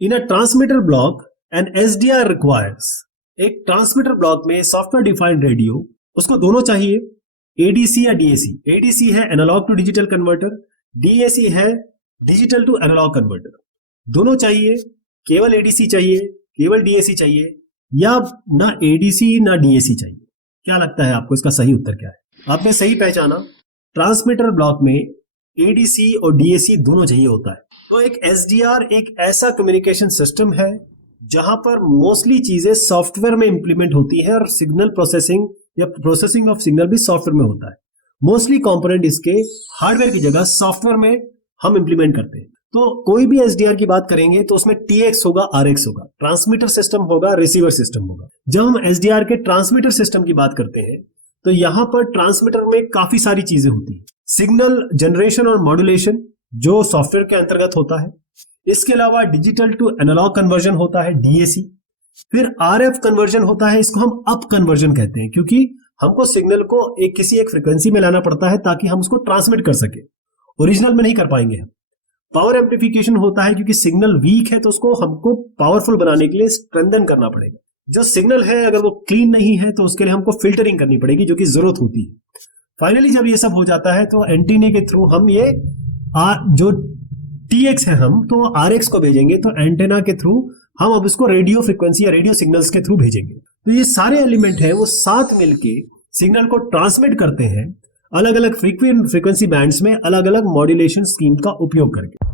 In a transmitter block, an SDR requires, एक transmitter block में software defined radio, उसको दोनों चाहिए, एडीसी या डीएसी। एडीसी है analogue to digital converter, DAC है डिजिटल टू एनालॉग कन्वर्टर। दोनों चाहिए, केवल एडीसी चाहिए, केवल डीएसी चाहिए, या ना एडीसी ना डीएसी चाहिए? क्या लगता है आपको इसका सही उत्तर क्या है? आपने सही पहचाना, ट्रांसमीटर ब्लॉक में एडीसी और डीएसी दोनों चाहिए होता है। तो एक एसडीआर एक ऐसा कम्युनिकेशन सिस्टम है जहां पर मोस्टली चीजें सॉफ्टवेयर में इंप्लीमेंट होती है और सिग्नल प्रोसेसिंग या प्रोसेसिंग ऑफ सिग्नल भी सॉफ्टवेयर में होता है। मोस्टली कंपोनेंट इसके हार्डवेयर की जगह सॉफ्टवेयर में हम इंप्लीमेंट करते हैं। तो कोई भी एसडीआर की बात करेंगे तो उसमें टीएक्स होगा, आरएक्स होगा, ट्रांसमीटर सिस्टम होगा, रिसीवर सिस्टम होगा। जब हम एसडीआर के ट्रांसमीटर सिस्टम की बात करते हैं तो यहां पर ट्रांसमीटर में काफी सारी चीजें होती है। सिग्नल जनरेशन और मॉड्यूलेशन जो सॉफ्टवेयर के अंतर्गत होता है। इसके अलावा डिजिटल टू एनालॉग कन्वर्जन होता है, डीएसी। फिर आरएफ कन्वर्जन होता है, इसको हम अप कन्वर्जन कहते हैं, क्योंकि हमको सिग्नल को किसी एक फ्रीक्वेंसी में लाना पड़ता है ताकि हम उसको ट्रांसमिट कर सके, ओरिजिनल में नहीं कर पाएंगे हम। पावर एम्प्लीफिकेशन होता है, क्योंकि सिग्नल वीक है तो उसको हमको पावरफुल बनाने के लिए स्ट्रेंथन करना पड़ेगा। जो सिग्नल है अगर वो क्लीन नहीं है तो उसके लिए हमको फिल्टरिंग करनी पड़ेगी, जो कि जरूरत होती है। फाइनली जब ये सब हो जाता है तो एंटीना के थ्रू हम ये जो टीएक्स है हम तो आरएक्स को भेजेंगे, तो एंटेना के थ्रू हम अब इसको रेडियो फ्रीक्वेंसी या रेडियो सिग्नल्स के थ्रू भेजेंगे। तो ये सारे एलिमेंट है वो साथ मिलके सिग्नल को ट्रांसमिट करते हैं अलग अलग फ्रीक्वेंसी बैंड्स में अलग अलग मॉड्यूलेशन स्कीम का उपयोग करके।